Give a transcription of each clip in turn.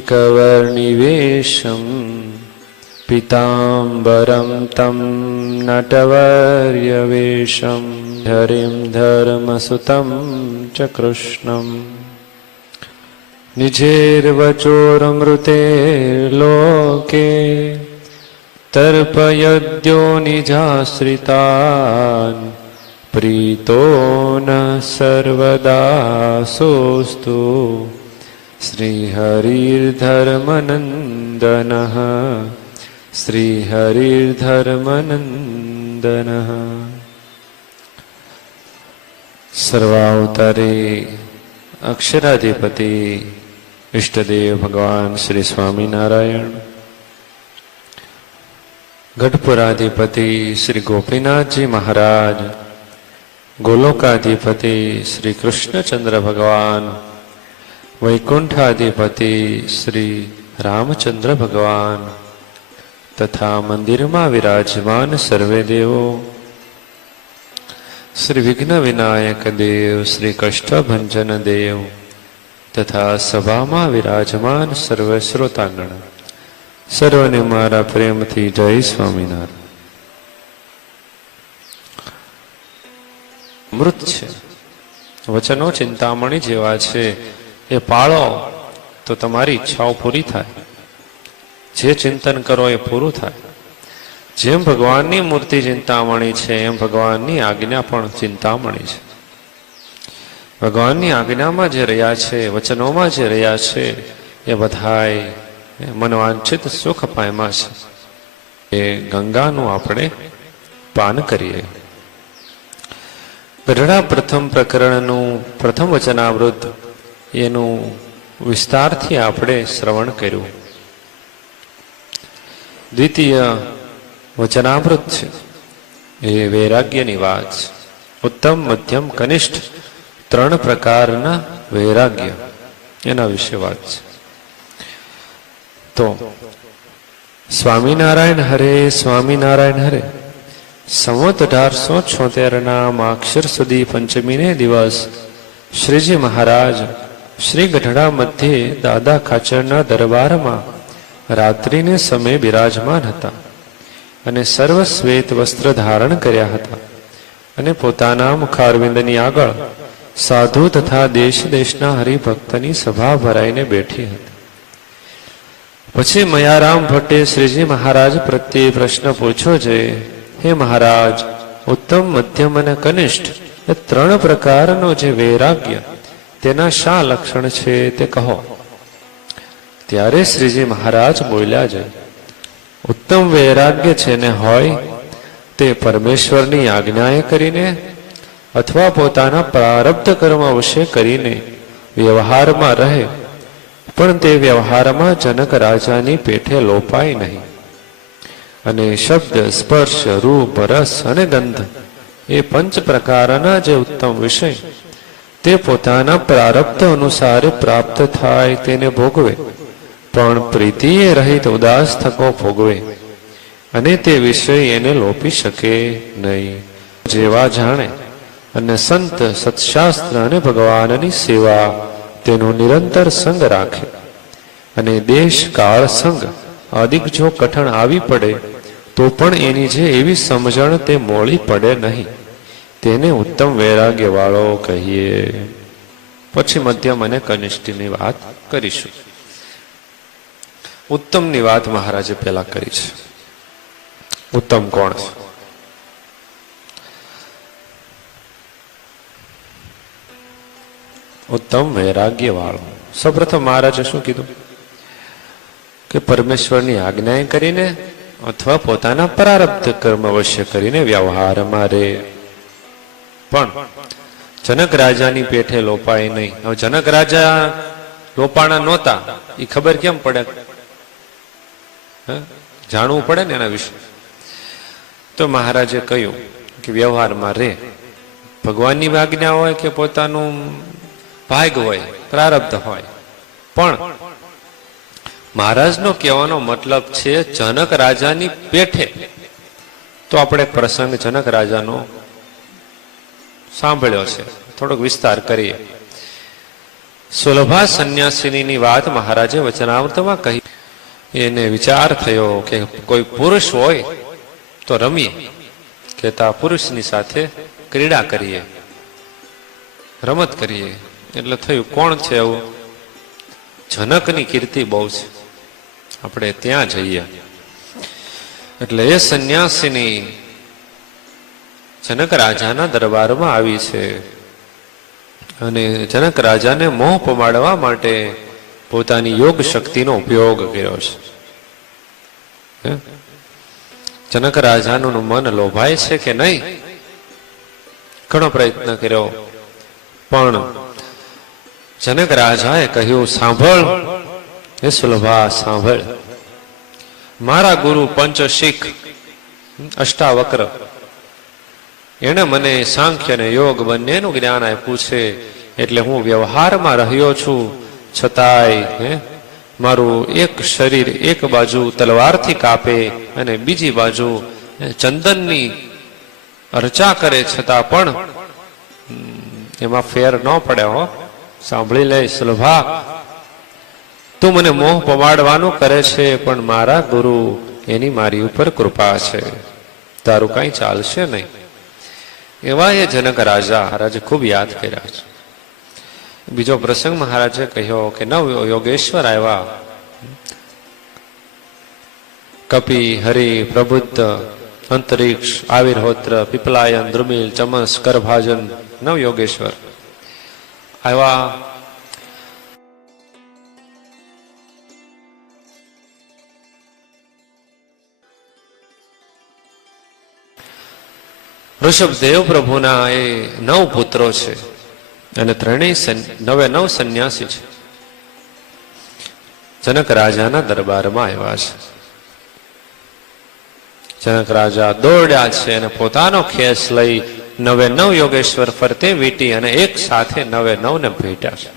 कवर्निवेशं पीताम्बरं तं नटवर्यवेशं हरिं धर्मसुतं च कृष्णं निजेर्वचोरमृतेर्लोके तर्पयद्यो निजाश्रितान् प्रीतो न सर्वदा सोऽस्तु श्रीहरिर्धर्मनन्दनः श्रीहरिर्धर्मनन्दनः। सर्वावतारी अक्षराधिपति इष्टदेव भगवान श्री स्वामीनारायण, गढ़पुराधिपति श्री गोपीनाथ जी महाराज, गोलोकाधिपति श्री कृष्णचंद्र भगवान, वैकुंठाधिपति श्री रामचंद्र भगवान तथा मंदिर में विराजमान सर्वे देवो, श्री विघ्न विनायक देव, श्री कष्टभंजन देव तथा सभा में विराजमान सर्व श्रोतागण, सर्वने मारा प्रेम थी जय स्वामीनारायण। अमृत छे, वचनो चिंतामणी जेवा छे, ए पाळो तो तमारी इच्छाओ पूरी थाय, जे चिंतन करो ए पूरुं थाय। जेम भगवाननी मूर्ति चिंतामणी छे एम भगवाननी आज्ञा पण चिंतामणी छे। भगवाननी आज्ञामां जे रह्या छे, वचनोमां जे रह्या छे ए बधाय मनवांछित सुख पाम्या छे। ए गंगानुं आपणे पान करीए। गढ़ડા प्रथम प्रकरणनुं प्रथम वचनामृत एनु विस्तारथी आपणे श्रवण कर्युं। द्वितीय वचनामृत छे ए वैराग्यनी वात छे। उत्तम मध्यम कनिष्ठ त्रण प्रकारना वैराग्य एना विषे वात छे। तो स्वामीनारायण हरे, स्वामीनारायण हरे। संवत 1876 माक्षर सुदी पंचमी ने दिवस श्रीजी महाराज श्री गढ़ડા मध्य दादा खाचरना दरबार में रात्रि ने समय विराजमान हता अने सर्व श्वेत वस्त्र धारण कर्या हता अने पोताना मुखारविंदनी आगळ साधु तथा देश देशना हरिभक्तनी सभा भराईने बैठी हती। पछी मयाराम भट्टे श्रीजी महाराज प्रत्ये प्रश्न पूछो जे, हे महाराज, उत्तम मध्यम अने कनिष्ठ ए त्रण प्रकारनो जे वैराग्य तेना शा लक्षण छे ते कहो। त्यारे श्रीजी महाराज बोल्या जे, उत्तम वैराग्य छे ने होय ते परमेश्वरनी आज्ञाए करीने अथवा पोताना प्रारब्ध कर्म वशे करीने व्यवहारमां रहे, पण ते व्यवहारमां जनक राजानी पेठे लोपाय नहीं अने शब्द स्पर्श रूप रस अने गंध ए पंच प्रकारना जे उत्तम विषय ते पोताना प्रारब्ध अनुसार प्राप्त थाय तेने भोगवे, पण प्रीतिए रहित उदास थको भोगवे अने ते विषय एने लोपी शके नहीं। जेवा जाणे अने संत सत्शास्त्र अने भगवाननी सेवा तेनो निरंतर संग राखे अने देश काल संग अधिक जो कठण आवी पड़े तो पण एनी जे एवी समझण ते मोळी पड़े नहीं, तेने उत्तम वैराग्य वाळो कहीए। पछी मध्यम अने कनिष्ठनी वात करीशुं। उत्तमनी वात महाराजे पहेला करी छे। उत्तम कोण छे? उत्तम वैराग्य वाळो। सौप्रथम महाराजे शुं कीधुं के परमेश्वरनी आज्ञाए करीने अथवा पोताना प्रारब्ध कर्म अवश्य करीने व्यवहारमां रहे, पण जनक राजानी पेठे लोपाय नहीं। हवे जनक राजा लोपाणा नहोता ए खबर केम पड़े? जाणवू पड़े ने एना विषे। तो महाराजे कह्युं के व्यवहारमां रहे, भगवाननी आज्ञा होय के पोतानुं भाग होय, प्रारब्ध होय, पण महाराजनो कहेवानो मतलब छे जनक राजानी पेठे। तो आपणे प्रसंग जनक राजानो सांभळ्यो छे, થોડોક વિસ્તાર કરીએ। સુલભા સંન્યાસિની વાત મહારાજે વચનામૃતમાં કહી. એને વિચાર થયો કે કોઈ પુરુષ હોય તો રમીએ, કહેતા પુરુષની સાથે ક્રીડા કરીએ, રમત કરીએ. એટલે થયું કોણ છે એવું? જનકની કીર્તિ બહુ છે, આપણે ત્યાં જઈએ. એટલે એ સંન્યાસિની જનક રાજાના દરબારમાં આવી છે અને જનક રાજાને મોહ પમાડવા માટે પોતાની યોગ શક્તિનો ઉપયોગ કર્યો છે. જનક રાજાનું મન લોભાય છે કે નહીં, ઘણો પ્રયત્ન કર્યો, પણ જનક રાજાએ કહ્યું, સાંભળ હે સુલભા, સાંભળ. મારા ગુરુ પંચશીખ અષ્ટાવક્ર એને મને સાંખ્ય અને યોગ બંનેનું જ્ઞાન આપ્યું છે. એટલે હું વ્યવહારમાં રહ્યો છું, છતાંય મારું એક શરીર એક બાજુ તલવારથી કાપે અને બીજી બાજુ ચંદનની અર્ચા કરે, છતાં પણ એમાં ફેર ન પડે. હો, સાંભળી લે સુલભા, તું મને મોહ પમાડવાનું કરે છે, પણ મારા ગુરુ એની મારી ઉપર કૃપા છે, તારું કઈ ચાલશે નહીં. એવા એ જનક રાજા મહારાજે ખૂબ યાદ કર્યા છે. બીજો પ્રસંગ મહારાજે કહ્યો કે નવ યોગેશ્વર આવ્યા, કપિ, હરિ, પ્રબુદ્ધ, અંતરિક્ષ, આવિર્હોત્ર, પીપલાયન, દ્રુમિલ, ચમસ, કરભાજન, નવ યોગેશ્વર આવ્યા. ઋષભદેવ પ્રભુના એ 9 પુત્રો છે અને ત્રણેય નવે 9 સંન્યાસી છે. જનક રાજાના દરબારમાં આવ્યા છે. જનક રાજા દોડ્યા છે અને પોતાનો ખેસ લઈ 9 યોગેશ્વર ફરતે વીટી અને એક સાથે 9 ને ભેટ્યા છે.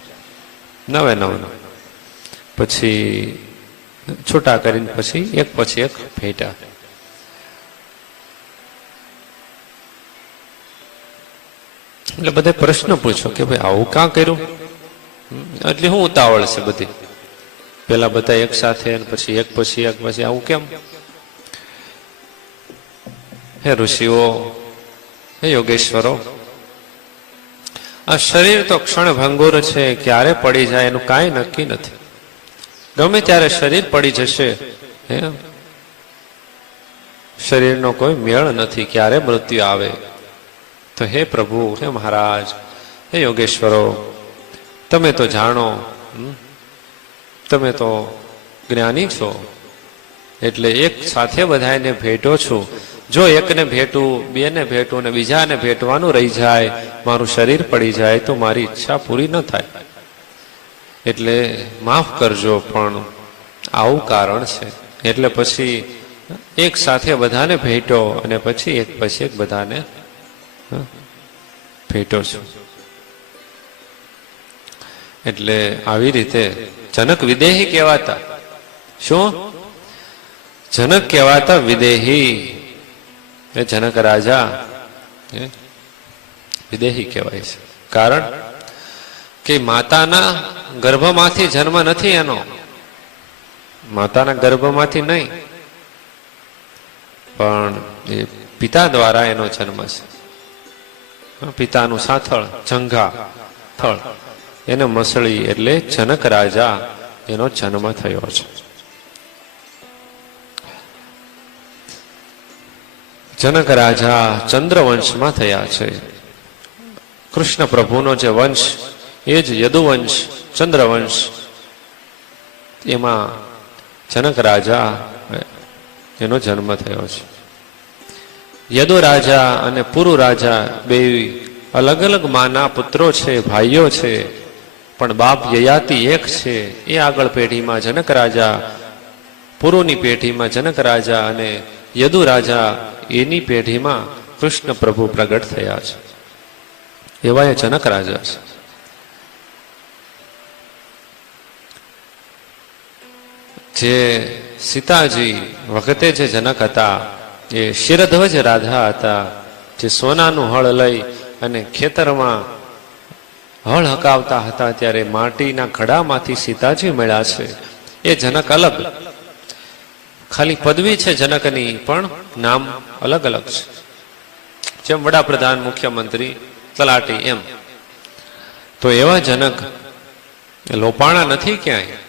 9 પછી છૂટા કરીને પછી એક ભેટ્યા. એટલે બધે પ્રશ્ન પૂછો કે ભાઈ આવું કાં કર્યું, એટલે શું ઉતાવળ છે બધી? પેલા બધા એક સાથે પછી એક પછી આવું કેમ? હે ઋષિઓ, હે યોગેશ્વરો, આ શરીર તો ક્ષણભંગુર છે, ક્યારે પડી જાય એનું કાંઈ નક્કી નથી. ગમે ત્યારે શરીર પડી જશે. શરીરનો કોઈ મેળ નથી, ક્યારે મૃત્યુ આવે. તો હે પ્રભુ, હે મહારાજ, હે યોગેશ્વરો, તમે તો જાણો, તમે તો જ્ઞાની છો, એટલે એક સાથે બધાને ભેટો છું. જો એકને ભેટું, બેને ભેટું ને બીજાને ભેટવાનું રહી જાય, મારું શરીર પડી જાય તો મારી ઈચ્છા પૂરી ન થાય. એટલે માફ કરજો, પણ આવું કારણ છે. એટલે પછી એક સાથે બધાને ભેટો અને પછી એક બધાને ભેટો છું. એટલે આવી રીતે જનક વિદેહી કહેવાતા. શું? જનક કહેવાતા વિદેહી. એ જનક રાજા વિદેહી કહેવાય છે. કારણ કે માતાના ગર્ભમાંથી જન્મ નથી એનો, માતાના ગર્ભમાંથી નહીં, પણ એ પિતા દ્વારા એનો જન્મ છે. પિતાનું સાથળ જંઘા થળ એને મસળી, એટલે જનક રાજા એનો જન્મ થયો છે. જનક રાજા ચંદ્રવંશમાં થયા છે. કૃષ્ણ પ્રભુનો જે વંશ એ જ યદુવંશ, ચંદ્રવંશ, એમાં જનક રાજા એનો જન્મ થયો છે. યદુ રાજા અને પુરુ રાજા બે અલગ અલગ માના પુત્રો છે, ભાઈઓ છે, પણ બાપ યયાતિ એક છે. એ આગળ પેઢીમાં જનક રાજા, પુરુની પેઢીમાં જનક રાજા અને યદુ રાજા એની પેઢીમાં કૃષ્ણ પ્રભુ પ્રગટ થયા છે. એવા એ જનક રાજા છે. જે સીતાજી વખતે જે જનક હતા એ શિરધ્વજ રાધા હતા, જે સોનાનું હળ લઈ અને ખેતરમાં હળ હકાવતા હતા ત્યારે માટીના ઘડામાંથી સીતાજી મળ્યા છે. એ જનક અલગ, ખાલી પદવી છે જનકની, પણ નામ અલગ અલગ છે. જેમ વડાપ્રધાન, મુખ્યમંત્રી, તલાટી એમ. તો એવા જનક લોપાણા નથી ક્યાંય.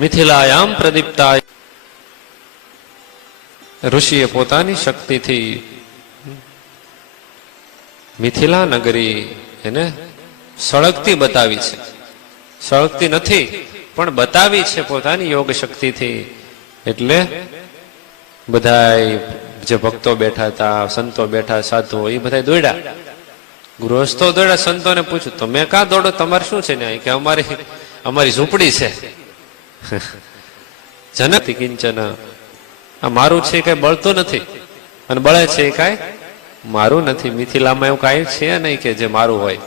મિથિલાયામ પ્રદીપ્તા ઋષિએ પોતાની શક્તિથી મિથિલા નગરી એને સળગતી બતાવી છે. સળગતી નથી પણ બતાવી છે પોતાની યોગ શક્તિથી. એટલે બધા જે ભક્તો બેઠા હતા, સંતો બેઠા, સાધુઓ, એ બધા દોડ્યા. ગૃહસ્થો દોડ્યા. સંતોને પૂછ્યું, તમે કાં દોડો, તમારે શું છે ને? કે અમારી ઝૂંપડી છે. જનક કિંચન, આ મારું છે કઈ બળતું નથી, અને બળે છે એ કાંઈ મારું નથી. મિથિલામાં એવું કાંઈ છે નહીં કે જે મારું હોય.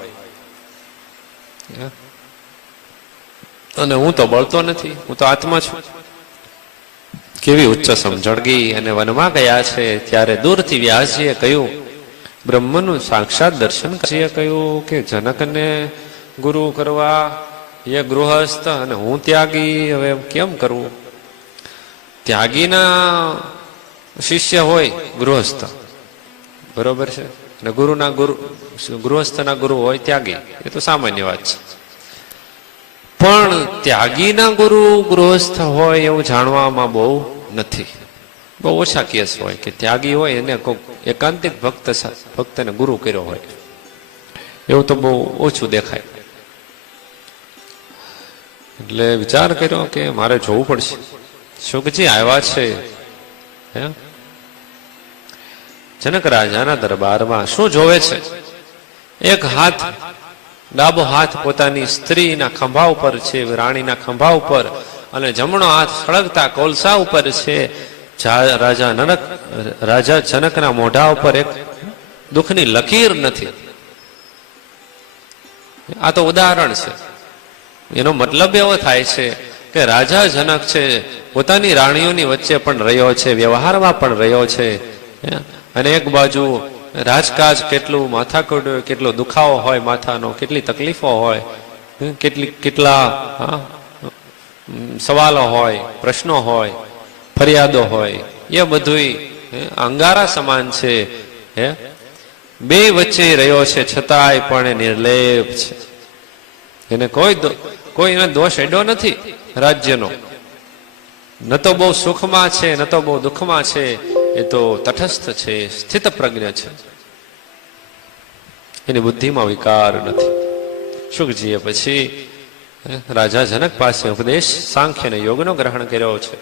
અને હું તો બળતો નથી, હું તો આત્મા છું. કેવી ઉચ્ચ સમજણગી. અને વનમાં ગયા છે ત્યારે દૂરથી વ્યાસજીએ કહ્યું, બ્રહ્મનું સાક્ષાત દર્શન કરીએ. કહ્યું કે જનકને ગુરુ કરવા એ ગૃહસ્થ અને હું ત્યાગી, હવે કેમ કરવું? ત્યાગીના શિષ્ય હોય ગૃહસ્થ, બરોબર છે, અને ગુરુના ગુરુ, ગૃહસ્થના ગુરુ હોય ત્યાગી. એ તો સામાન્ય વાત છે. પણ ત્યાગીના ગુરુ ગૃહસ્થ હોય એવું જાણવામાં બહુ નથી. બહુ ઓછા કેસ હોય કે ત્યાગી હોય એને કોઈ એકાંતિક ભક્તને ગુરુ કર્યો હોય. એવું તો બહુ ઓછું દેખાય. એટલે વિચાર કર્યો કે મારે જોવું પડશે. શુકજી આવ્યા છે જનક રાજાના દરબારમાં. શું જોવે છે? એક હાથ, ડાબો હાથ પોતાની સ્ત્રીના ખંભા ઉપર છે, રાણીના ખંભા ઉપર, અને જમણો હાથ સળગતા કોલસા ઉપર છે. રાજા જનકના મોઢા ઉપર એક દુઃખની લકીર નથી. આ તો ઉદાહરણ છે. એનો મતલબ એવો થાય છે કે રાજા જનક છે પોતાની રાણીઓની વચ્ચે પણ રહ્યો છે, વ્યવહારમાં પણ રહ્યો છે. અને એક બાજુ રાજકાજ કેટલું માથાકૂટ, કેટલો દુખાવો હોય માથાનો, કેટલી તકલીફો હોય, કેટલા સવાલો હોય, પ્રશ્નો હોય, ફરિયાદો હોય. એ બધું અંગારા સમાન છે. બે વચ્ચે રહ્યો છે છતાંય પણ એ નિર્લેપ છે. એને કોઈ એને દોષ એડો નથી રાજ્યનો. ન તો બહુ સુખમાં છે, ન તો બહુ દુઃખમાં છે. એ તો તટસ્થ છે, સ્થિત પ્રજ્ઞ છે. એની બુદ્ધિમાં વિકાર નથી. શુકજીએ પછી રાજા જનક પાસે ઉપદેશ સાંખ્ય અને યોગનો ગ્રહણ કર્યો છે.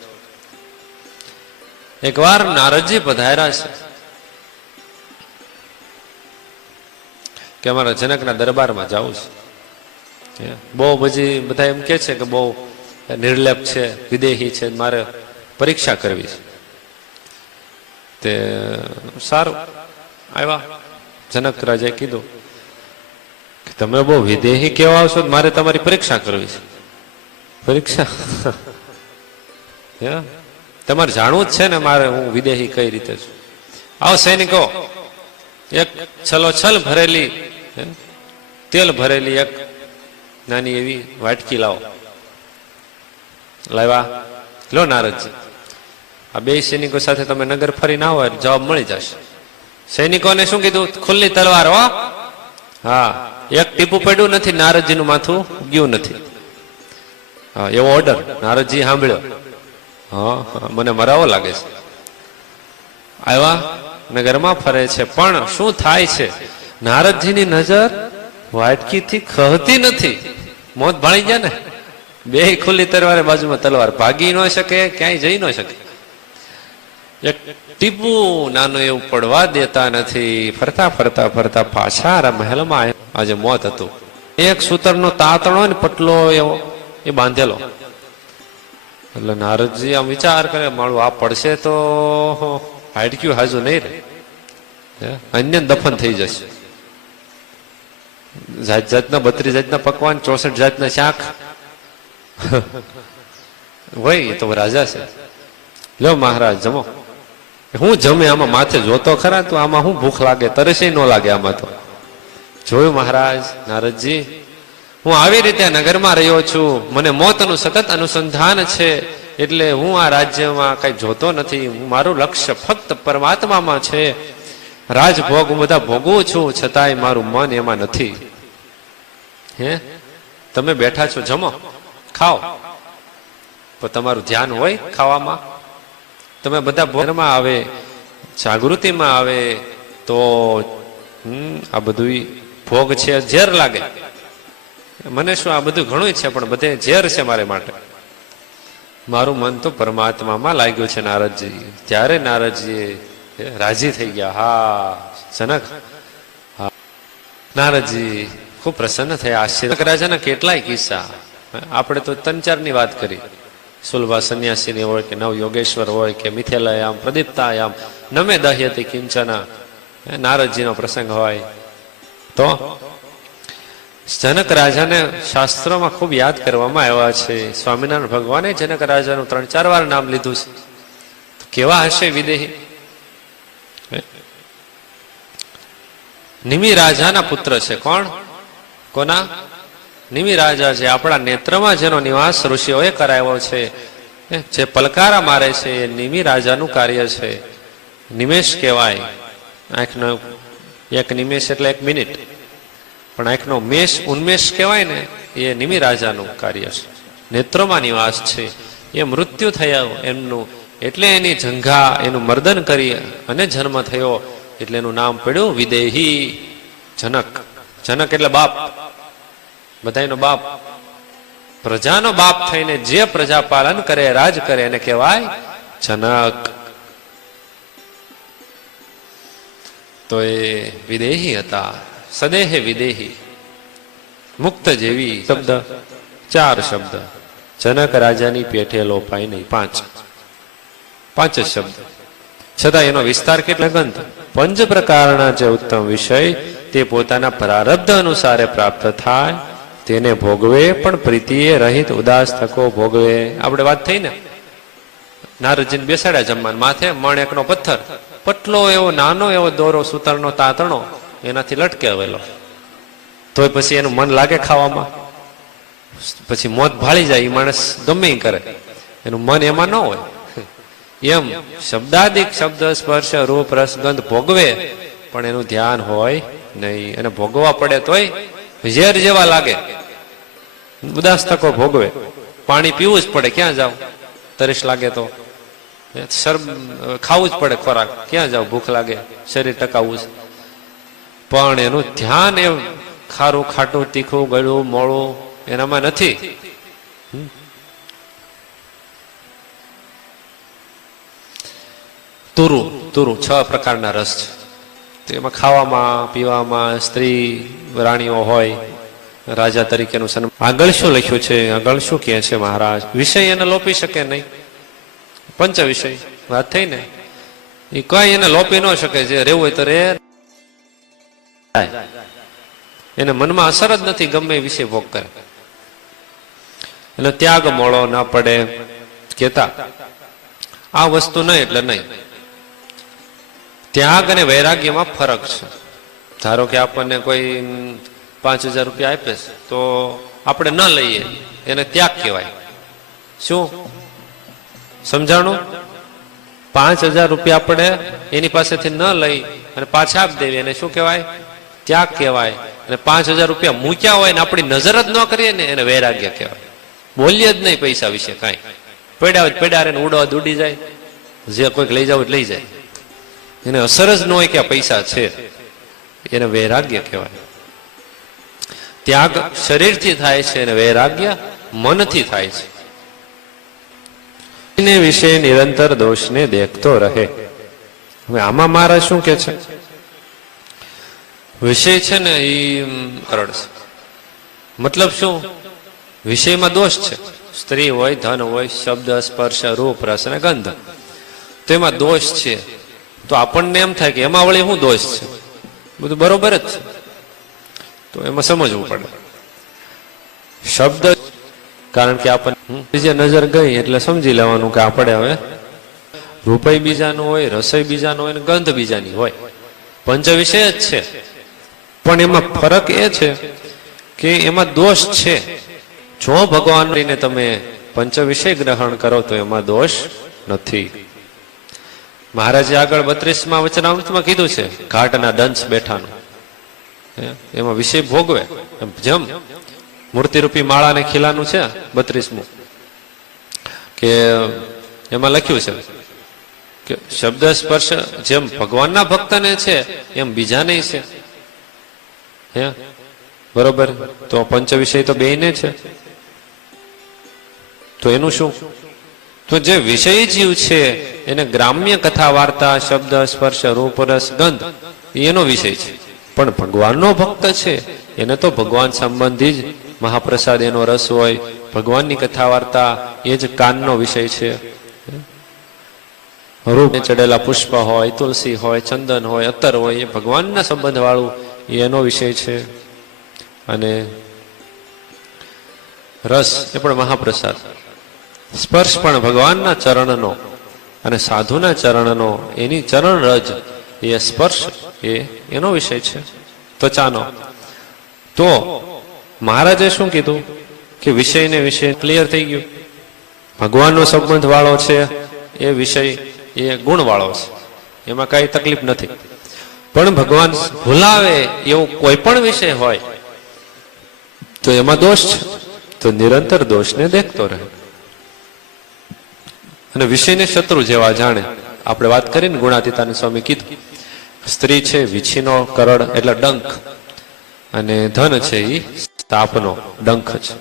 એકવાર નારદજી પધાર્યા છે કે અમારા જનકના દરબારમાં જવું છે. બહુ બધી બધા એમ કે છે કે બહુ નિર્લેપ છે, વિદેહી છે, મારે પરીક્ષા કરવી છે. તે સારું આવ્યા. જનક રાજાએ કીધું કે તમે બહુ વિદેહી કેવા આવશો, મારે તમારી પરીક્ષા કરવી છે. પરીક્ષા તમારે જાણવું જ છે ને મારે હું વિદેહી કઈ રીતે છું. આવો સૈનિકો, એક છલોછલ ભરેલી, તેલ ભરેલી એક નાની એવી વાટકી લાવો. લાવ્યા. લો નારદજી, આ બે સૈનિકો સાથે તમે નગર ફરી ના હોય જવાબ મળી જશે. સૈનિકોને શું કીધું? ખુલ્લી તલવાર. હો, હા, એક ટીપું પડ્યું નથી, નારદજીનું માથું ગયું નથી. હા, એવો ઓર્ડર નારદજી સાંભળ્યો. હા, મને મરાવો લાગે છે. આવ્યા, નગરમાં ફરે છે. પણ શું થાય છે? નારદજીની નજર વાટકીથી ખહતી નથી. મોત ભાળી ગયા ને. બે ખુલ્લી તલવારે બાજુમાં તલવાર, ભાગી ન શકે, ક્યાંય જઈ ન શકે. એક ટીપું નાનું એવું પડવા દેતા નથી. ફરતા ફરતા ફરતા પાછા મહેલમાં આજે મોત હતું. એક સૂતરનો તાતણો ને પટલો એવો એ બાંધેલો. એટલે નારદજી આમ વિચાર કરે, મારું આ પડશે તો હાડક્યું હાજુ નહીં રે, અન્ય દફન થઈ જશે. જાત જાતના 32 જાતના પકવાન, 64 જાતના શાક હોય. તો રાજા છે. લો મહારાજ જમો. હું જમે આમાં માથે જોતો ખરા તો આમાં હું ભૂખ લાગે, તરસે ન લાગે આમાં તો. જોયું મહારાજ નારદજી, હું આવી રીતે નગરમાં રહ્યો છું, મને મોતનું સતત અનુસંધાન છે, એટલે હું આ રાજ્યમાં કઈ જોતો નથી. મારું લક્ષ્ય ફક્ત પરમાત્મામાં છે. રાજભોગ હું બધા ભોગવું છું, છતાંય મારું મન એમાં નથી. હે, તમે બેઠા છો, જમો ખાઓ, પણ તમારું ધ્યાન હોય ખાવામાં? તમે બધા ભોગમાં આવે, જાગૃતિમાં આવે તો આ બધું ભોગ છે, ઝેર લાગે. મને શું આ બધું ઘણું છે, પણ બધે ઝેર છે મારે માટે. મારું મન તો પરમાત્મામાં લાગ્યું છે નારદજી. ત્યારે નારદજી રાજી થઈ ગયા. હા જનક, હા. નારદજી ખૂબ પ્રસન્ન થયા. આશ્ચર્ય રાજાના કેટલાય કિસ્સા, આપણે તો 3-4 ની વાત કરી. સુલભા સંન્યાસીની હોય કે નવ યોગેશ્વર હોય કે મિથેલાયામ પ્રદીપ્તાયામ નમે દહ્યતિ કિંચના, નારદજીનો પ્રસંગ હોય. તો જનક રાજાને શાસ્ત્રોમાં ખૂબ યાદ કરવામાં આવ્યા છે. સ્વામિનારાયણ ભગવાને જનક રાજાનું 3-4 વાર નામ લીધું છે. કેવા હશે વિદેહી? નિમિ રાજાના પુત્ર છે. કોણ? કોના? નિમિ રાજા છે. આપણા નેત્રમાં જેનો નિવાસ ઋષિઓએ કરાવ્યો છે, જે પલકારા મારે છે, એ નિમિ રાજાનું કાર્ય છે. નિમેષ કહેવાય. આંખનો એક નિમેષ એટલે 1 મિનિટ, પણ આંખનો મેષ ઉન્મેષ કહેવાય ને, એ નિમિ રાજાનું કાર્ય છે. નેત્રોમાં નિવાસ છે. એ મૃત્યુ થયા એમનું, એટલે એની જંઘા, એનું મર્દન કરી અને જન્મ થયો, એટલે એનું નામ પડ્યું વિદેહી. જનક. જનક એટલે બાપ, બધાનો બાપ. પ્રજાનો બાપ થઈને જે પ્રજા પાલન કરે, રાજ કરે, એને કહેવાય જનક. તો એ વિદેહી હતા. સદેહ વિદેહી, મુક્ત જેવી. શબ્દ 4 શબ્દ. જનક રાજાની પેઠે લોપાય નહીં. 5 જ શબ્દ, છતાં એનો વિસ્તાર કેટલો ગંધ. 5 પ્રકારના જે ઉત્તમ વિષય તે પોતાના પ્રારબ્ધ અનુસારે પ્રાપ્ત થાય, તેને ભોગવે, પણ પ્રીતિએ રહિત ઉદાસ થકો ભોગવે. આપણે વાત થઈ ને, નારદજીને બેસાડ્યા જમવાનું. માથે મણેકનો પથ્થર, પટલો એવો નાનો એવો દોરો, સૂતરનો તાતણો, એનાથી લટકે આવેલો. તોય પછી એનું મન લાગે ખાવામાં. પછી મોત ભાળી જાય. એ માણસ ગમે કરે, એનું મન એમાં ન હોય. એમ શબ્દાદિક શબ્દ, સ્પર્શ, રૂપ, રસ, ગંધ ભોગવે, પણ એનું ધ્યાન હોય નહીં. અને ભોગવા પડે તોય ઝેર જેવા લાગે. ઉદાસ તકો ભોગવે. પાણી પીવું જ પડે, ક્યાં જાવ? તરસ લાગે તો ખાવું જ પડે ખોરાક, ક્યાં જાવ? ભૂખ લાગે, શરીર ટકાવવું છે. પણ એનું ધ્યાન એ ખારું, ખાટું, તીખું, ગળ્યું, મોળું એનામાં નથી. તુરુ. તુરુ 6 પ્રકારના રસ છે. તો એમાં ખાવામાં, પીવામાં, સ્ત્રી રાણીઓ હોય, રાજા તરીકેનું સન્માન. આગળ શું લખ્યું છે? આગળ શું કહે છે મહારાજ? વિષય એને લોપી શકે નહીં. 5 વિષય વાત થઈ ને, એ કઈ એને લોપી ન શકે. જે રહેવું હોય તો રે, એને મનમાં અસર જ નથી, ગમે એ વિષય ભોગ કરે. એનો ત્યાગ મોળો ના પડે. કેતા આ વસ્તુ નહીં એટલે નહીં. ત્યાગ અને વૈરાગ્યમાં ફરક છે. ધારો કે આપણને કોઈ 5000 રૂપિયા આપે છે, તો આપણે ન લઈએ, એને ત્યાગ કહેવાય. શું સમજાણું? 5000 રૂપિયા આપણે એની પાસેથી ન લઈ અને પાછા આપી દેવી, એને શું કહેવાય? ત્યાગ કહેવાય. અને 5000 રૂપિયા મૂક્યા હોય ને આપણી નજર જ ન કરીએ ને, એને વૈરાગ્ય કહેવાય. બોલીએ જ નહીં પૈસા વિશે કાંઈ. પડ્યા હોય પડ્યા રહે, ઉડવા ઉડી જાય, જે કોઈક લઈ જાવ લઈ જાય, એને અસર જ ન હોય કે આ પૈસા છે, એને વૈરાગ્ય કહેવાય. ત્યાગ શરીરથી થાય છે અને વૈરાગ્ય મનથી થાય છે. એને વિશે નિરંતર દોષને દેખતો રહે. હવે આમાં મારા શું કે છે? વિષય છે ને એ સરળ છે. મતલબ શું? વિષયમાં દોષ છે. સ્ત્રી હોય, ધન હોય, શબ્દ, સ્પર્શ, રૂપ, રસ અને ગંધ, તો એમાં દોષ છે. તો આપણને એમ થાય કે એમાં વળી શું દોષ છે? બધું બરોબર જ છે. તો એમાં સમજવું પડે. શબ્દ, કારણ કે આપણને બીજે નજર ગઈ એટલે સમજી લેવાનું કે આપણે હવે રૂપય બીજાનું હોય, રસોઈ બીજાનું હોય ને ગંધ બીજાની હોય. 5 વિષય જ છે, પણ એમાં ફરક એ છે કે એમાં દોષ છે. જો ભગવાનને તમે પંચ વિષય ગ્રહણ કરો તો એમાં દોષ નથી. મહારાજે આગળ 32માં વચનામૃતમાં કીધું છે ઘાટના દંશ બેઠાનું, એમાં વિષય ભોગવે. જેમ મૂર્તિરૂપી માળાને ખીલાનું છે 32મું, કે એમાં લખ્યું છે કે શબ્દ સ્પર્શ જેમ ભગવાનના ભક્તને છે એમ બીજાને છે. હે બરોબર? તો પંચ વિષય તો બેયને છે. તો એનું શું? તો જે વિષય જીવ છે એને ગ્રામ્ય કથા વાર્તા શબ્દ સ્પર્શ રૂપ રસ ગંધ એનો વિષય છે. પણ ભગવાનનો ભક્ત છે એને તો ભગવાન સંબંધી જ મહાપ્રસાદ એનો રસ હોય, ભગવાનની કથા વાર્તા એ જ કાનનો વિષય છે. રૂપ ચડેલા પુષ્પ હોય, તુલસી હોય, ચંદન હોય, અત્તર હોય, એ ભગવાનના સંબંધ વાળું એનો વિષય છે. અને રસ એ પણ મહાપ્રસાદ. સ્પર્શ પણ ભગવાનના ચરણનો અને સાધુના ચરણનો, એની ચરણ રજ એ સ્પર્શ એનો વિષય છે. તો ચાલો, તો મહારાજે શું કીધું કે વિષય ને વિષય ક્લિયર થઈ ગયું. ભગવાનનો સંબંધ વાળો છે એ વિષય એ ગુણ વાળો છે, એમાં કઈ તકલીફ નથી. પણ ભગવાન ભૂલાવે એવું કોઈ પણ વિષય હોય તો એમાં દોષ છે. તો નિરંતર દોષને દેખતો રહે અને વિષયને શત્રુ જેવા જાણે. આપણે વાત કરીને ગુણાતીતાનંદ સ્વામી કીધું સ્ત્રી છે વીછીનો કરડ એટલે ડંખ, અને ધન છે એ સ્થાપનો ડંખ છે.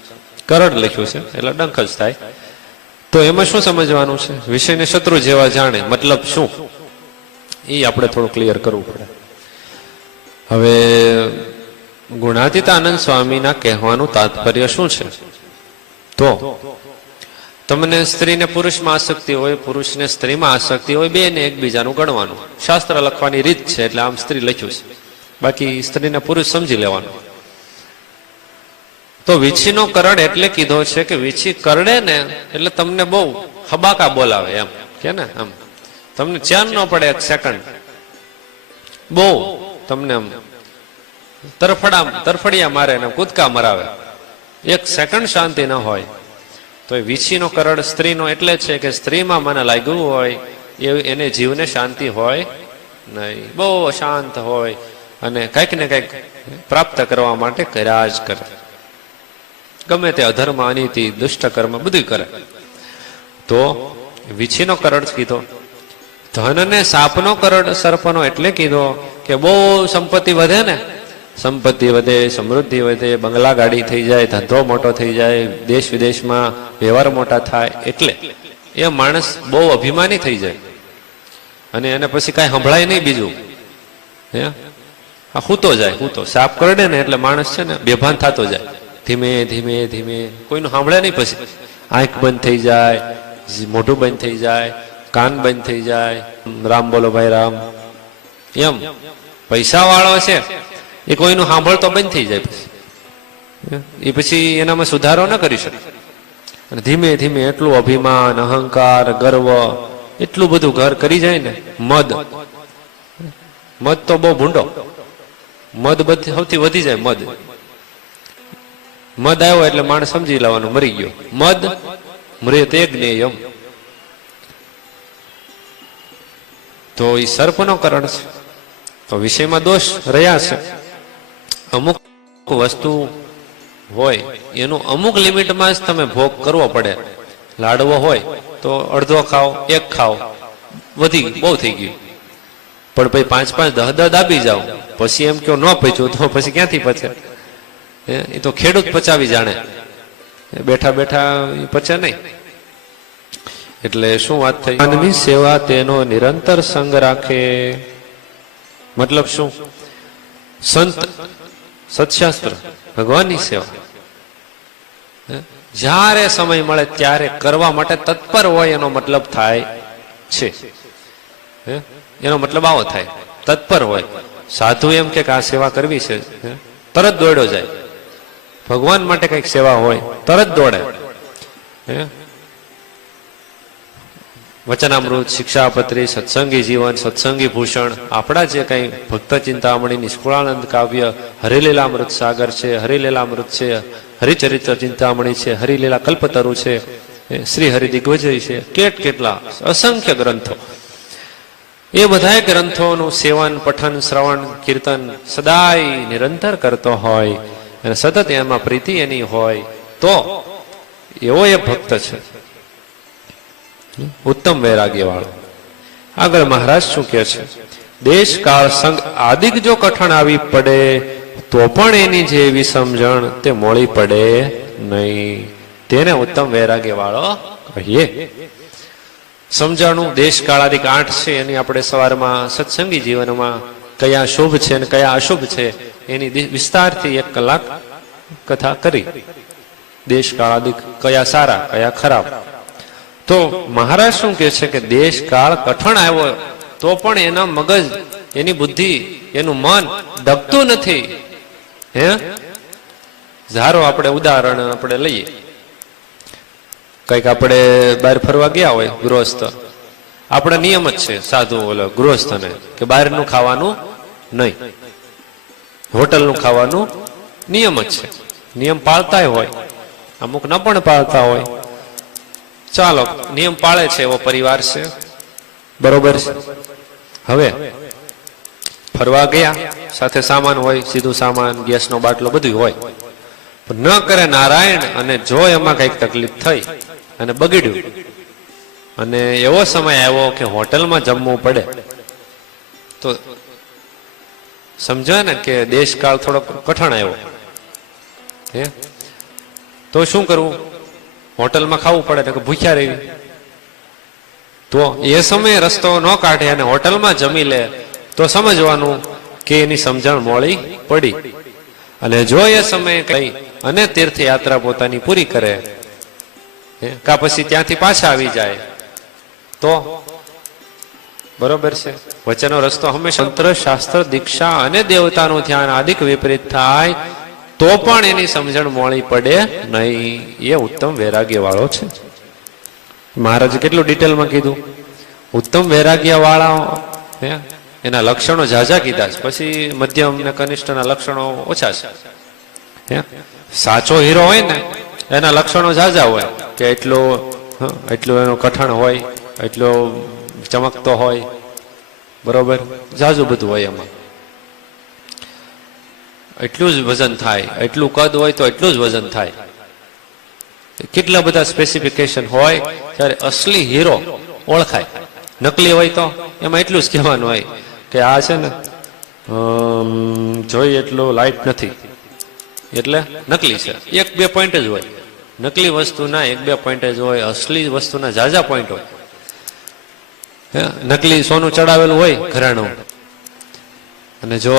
કરડ લખ્યું છે એટલે ડંખ જ થાય. તો એમાં શું સમજવાનું છે? વિષયને શત્રુ જેવા જાણે મતલબ શું એ આપણે થોડું ક્લિયર કરવું પડે. હવે ગુણાતીતાનંદ સ્વામીના કહેવાનું તાત્પર્ય શું છે? તો તમને સ્ત્રીને પુરુષમાં આસક્તિ હોય, પુરુષને સ્ત્રીમાં આસક્તિ હોય, બેને એકબીજાનું ગણવાનું. શાસ્ત્ર લખવાની રીત છે એટલે આમ સ્ત્રી લખ્યું છે, બાકી સ્ત્રીને પુરુષ સમજી લેવાનું. તો વીછીનો કરડ એટલે કીધો છે કે વીછી કરડે ને એટલે તમને બહુ હબાકા બોલાવે, એમ કે ને આમ તમને ચેન ન પડે એક સેકન્ડ, બહુ તમને આમ તરફડિયા મારે ને કૂદકા મરાવે, એક સેકન્ડ શાંતિ ન હોય. તો એ વીછીનો કરડ સ્ત્રીનો એટલે છે કે સ્ત્રીમાં મને લાગ્યું હોય એને જીવને શાંતિ હોય નહીં, બહુ અશાંત હોય અને કંઈક ને કંઈક પ્રાપ્ત કરવા માટે કર્યા જ કરે. ગમે તે અધર્મ અનીતિ દુષ્ટ કર્મ બધું કરે. તો વીછીનો કરડ કીધો. ધનને સાપનો કરડ સર્પનો એટલે કીધો કે બહુ સંપત્તિ વધે ને, સંપત્તિ વધે, સમૃદ્ધિ વધે, બંગલા ગાડી થઈ જાય, ધંધો મોટો થઈ જાય, દેશ વિદેશમાં વ્યવહાર મોટા થાય, એટલે એ માણસ બહુ અભિમાની થઈ જાય અને એને પછી કાંઈ સંભળાય નહીં બીજું. હે હૂતો જાય, હૂતો. સાપ કરડે ને એટલે માણસ છે ને બેભાન થતો જાય, ધીમે ધીમે ધીમે, કોઈનું સાંભળે નહીં. પછી આંખ બંધ થઈ જાય, મોઢું બંધ થઈ જાય, કાન બંધ થઈ જાય, રામ બોલો ભાઈ રામ. એમ પૈસા વાળો છે એ કોઈનું સાંભળતો બંધ થઈ જાય, પછી એ પછી એનામાં સુધારો ન કરી શકે. અને ધીમે ધીમે એટલું અભિમાન, અહંકાર, ગર્વ એટલું બધું ઘર કરી જાય ને. મદ તો બહુ ભૂંડો, મદ સૌથી વધી જાય. મદ આવ્યો એટલે માણસ સમજી લેવાનું મરી ગયો. મદ મૃતે જ્ઞેયમ. તો એ સર્પનો કરણ છે. તો વિષયમાં દોષ રહ્યા છે. અમુક વસ્તુ હોય એનું અમુક લિમિટમાં જ તમે ભોગ કરવો પડે. લાડવો હોય તો અડધો ખાઓ, એક ખાઓ, વધી બહુ થઈ ગયું. પણ પછી 5-5, 10-10 દાબી જાઓ, પછી એમ કહો ન પચ્યું તો પછી ક્યાંથી પચે? એ તો ખેડૂત પચાવી જાણે, બેઠા બેઠા પચે નહીં. એટલે શું વાત થઈ? માનવી સેવા તેનો નિરંતર સંગ રાખે. મતલબ શું? સંત, સત્શાસ્ત્ર, ભગવાનની સેવા જ્યારે સમય મળે ત્યારે કરવા માટે તત્પર હોય એનો મતલબ થાય છે. એનો મતલબ આવો થાય, તત્પર હોય. સાધુ એમ કે આ સેવા કરવી છે, તરત દોડ્યો જાય. ભગવાન માટે કઈક સેવા હોય તરત દોડે. વચનામૃત, શિક્ષાપત્રી, સત્સંગી જીવન, સત્સંગી ભૂષણ, આપણા જે કંઈ ભક્ત ચિંતામણી, નિષ્કુળાનંદ કાવ્ય, હરિલીલામૃત સાગર છે, હરિલીલામૃત છે, હરિચરિત્ર ચિંતામણી છે, હરિલીલા કલ્પતરુ છે, શ્રી હરિદિગ્વિજય છે, કેટલા અસંખ્ય ગ્રંથો. એ બધા ગ્રંથોનું સેવન, પઠન, શ્રવણ, કીર્તન સદાય નિરંતર કરતો હોય અને સતત એમાં પ્રીતિ એની હોય તો એવો એ ભક્ત છે ઉત્તમ વૈરાગ્ય વાળો. આગળ મહારાજ શું કહે છે? દેશ કાળ સંગ આદિક જો કઠણ આવી પડે તો પણ એની જેવી સમજણ તે મોળી પડે નહીં. તેને ઉત્તમ વૈરાગ્ય વાળો કહીએ. સમજાણું દેશ કાળાદિક 8 છે એની આપણે સવારમાં સત્સંગી જીવનમાં કયા શુભ છે અને કયા અશુભ છે એની વિસ્તારથી 1 કલાક કથા કરી. દેશ કાળાદિક કયા સારા કયા ખરાબ. તો મહારાજ શું કહે છે કે દેશ કાળ કઠણ આવ્યો તો પણ એના મગજ, એની બુદ્ધિ, એનું મન દબતું નથી. હે ધારો આપણે ઉદાહરણ આપણે લઈએ, કઈક આપણે બહાર ફરવા ગયા હોય, ગૃહસ્થ, આપણે નિયમ જ છે સાધુ ઓલો ગૃહસ્થને કે બહારનું ખાવાનું નહીં, હોટલનું ખાવાનું નિયમ જ છે. નિયમ પાળતા હોય, અમુક ન પણ પાળતા હોય. ચાલો, નિયમ પાળે છે એવો પરિવાર છે, બરોબર છે. હવે ફરવા ગયા, સાથે સામાન હોય, સીધું સામાન, ગેસનો બાટલો બધું હોય, ન કરે નારાયણ, અને જો એમાં કઈક તકલીફ થઈ અને બગડ્યું અને એવો સમય આવ્યો કે હોટલમાં જમવું પડે, તો સમજો ને કે દેશકાળ થોડો કઠણ આવ્યો. હે તો શું કરવું? હોટલમાં ખાવું પડે કે ભૂખ્યા રહેવી. તો એ સમયે રસ્તો ન કાઢે અને હોટલમાં જમી લે તો સમજવાનું કે એની સમજણ મોળી પડી. અને જો એ સમયે કઈ અને તીર્થયાત્રા પોતાની પૂરી કરે, કા પછી ત્યાંથી પાછા આવી જાય તો બરોબર છે. વચ્ચેનો રસ્તો હંમેશા તંત્ર, શાસ્ત્ર, દીક્ષા અને દેવતાનું ધ્યાન આદિક વિપરીત થાય તો પણ એની સમજણ મોળી પડે નહીં. એ ઉત્તમ વૈરાગ્ય વાળો છે. મહારાજે કેટલું ડિટેલમાં કીધું. ઉત્તમ વૈરાગ્ય વાળા એના લક્ષણો ઝાઝા કીધા છે, પછી મધ્યમ ને કનિષ્ઠના લક્ષણો ઓછા છે. સાચો હીરો હોય ને એના લક્ષણો ઝાઝા હોય કે એટલો એનો કઠણ હોય, એટલો ચમકતો હોય, બરોબર, ઝાઝું બધું હોય એમાં. એટલું જ વજન થાય, એટલું કદ હોય તો એટલું જ વજન થાય. કેટલા બધા સ્પેસિફિકેશન હોય ત્યારે અસલી હીરો ઓળખાય. નકલી હોય તો એમાં એટલું જ કહેવાનું હોય કે આ છે ને જોઈ એટલું લાઇટ નથી એટલે નકલી છે. 1-2 પોઈન્ટ જ હોય. નકલી વસ્તુના 1-2 પોઈન્ટ જ હોય, અસલી વસ્તુના ઝાઝા પોઈન્ટ હોય. નકલી સોનું ચડાવેલું હોય ઘરાણું, અને જો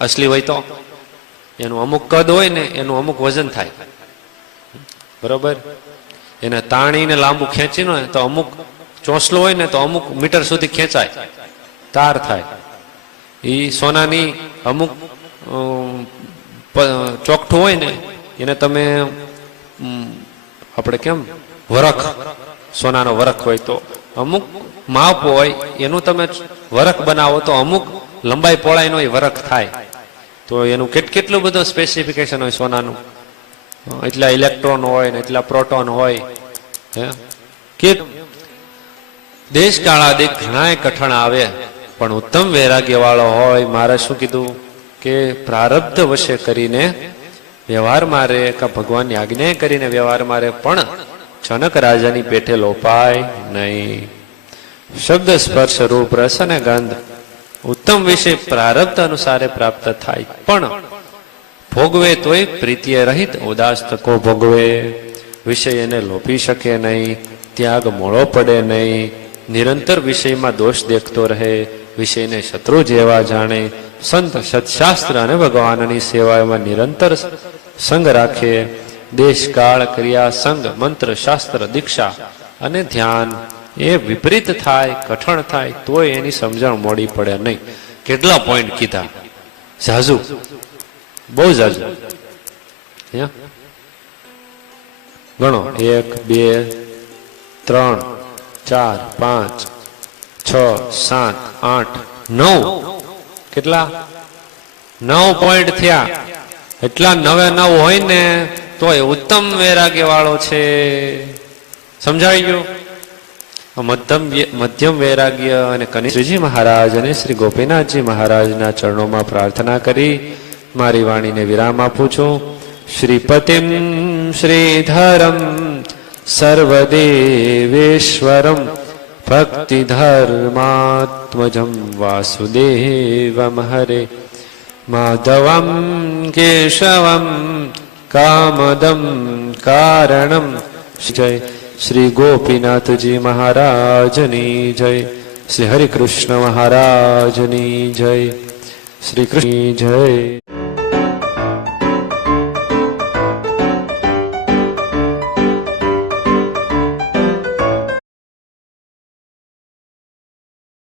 અસલી હોય તો એનું અમુક કદ હોય ને એનું અમુક વજન થાય, બરોબર. એને તાણીને લાંબુ ખેંચીને તો અમુક ચોસલો હોય ને તો અમુક મીટર સુધી ખેંચાય, તાર થાય. એ સોનાની અમુક ચોકઠું હોય ને એને તમે આપણે કેમ વરખ, સોનાનો વરખ હોય તો અમુક માપ હોય એનું તમે વરખ બનાવો તો અમુક લંબાઈ પહોળાઈનો એ વરખ થાય. તો એનું કેટલું બધું સ્પેસિફિકેશન હોય સોનાનું. એટલા ઇલેક્ટ્રોન હોય ને એટલા પ્રોટોન હોય. કે દેશ કાળાદિક ઘણા કઠણ આવે પણ ઉત્તમ વૈરાગ્ય વાળો હોય. મારે શું કીધું કે પ્રારબ્ધ વશે કરીને વ્યવહાર મારે, કા ભગવાનની આજ્ઞા કરીને વ્યવહાર મારે, પણ જનક રાજાની પેઠે લોપાય નહીં. શબ્દ, સ્પર્શ, રૂપ, રસ અને ગંધ ઉત્તમ વિષય પ્રારબ્ધ અનુસારે પ્રાપ્ત થાય, પણ ભોગવે તોય પ્રીતિએ રહિત ઉદાસ તકો ભોગવે. વિષય એને લોપી શકે નહીં, ત્યાગ મોળો પડે નહીં, નિરંતર વિષયમાં દોષ દેખતો રહે, વિષયને શત્રુ જેવા જાણે, સંત, સત્શાસ્ત્ર અને ભગવાનની સેવામાં નિરંતર સંગ રાખે. દેશ, કાળ, ક્રિયા, સંગ, મંત્ર, શાસ્ત્ર, દીક્ષા અને ધ્યાન એ વિપરીત થાય, કઠણ થાય તોય એની સમજણ મોડી પડે નહીં. કેટલા પોઈન્ટ કીધા, ઝાઝુ, બહુ ઝાઝુ. ગણો 1, 2, 3 4 5 6 7 8 9 કેટલા 9 પોઈન્ટ થયા. એટલા 9 હોય ને તો એ ઉત્તમ વૈરાગ્ય વાળો છે. સમજાવી ગયું? મધ્યમ વૈરાગ્ય અને કનિષ્ઠજી મહારાજ અને શ્રી ગોપીનાથજી મહારાજના ચરણોમાં પ્રાર્થના કરી મારી વાણીને વિરામ આપું છું. શ્રીપતિમ શ્રીધરમ સર્વદેવેશ્વરમ ભક્તિધર્માત્મજમ વાસુદેવમ હરે માધવમ કેશવમ કામદમ કારણમ. જય શ્રી ગોપીનાથજી મહારાજની જય. શ્રી હરિકૃષ્ણ મહારાજની જય. શ્રી કૃષ્ણ જય.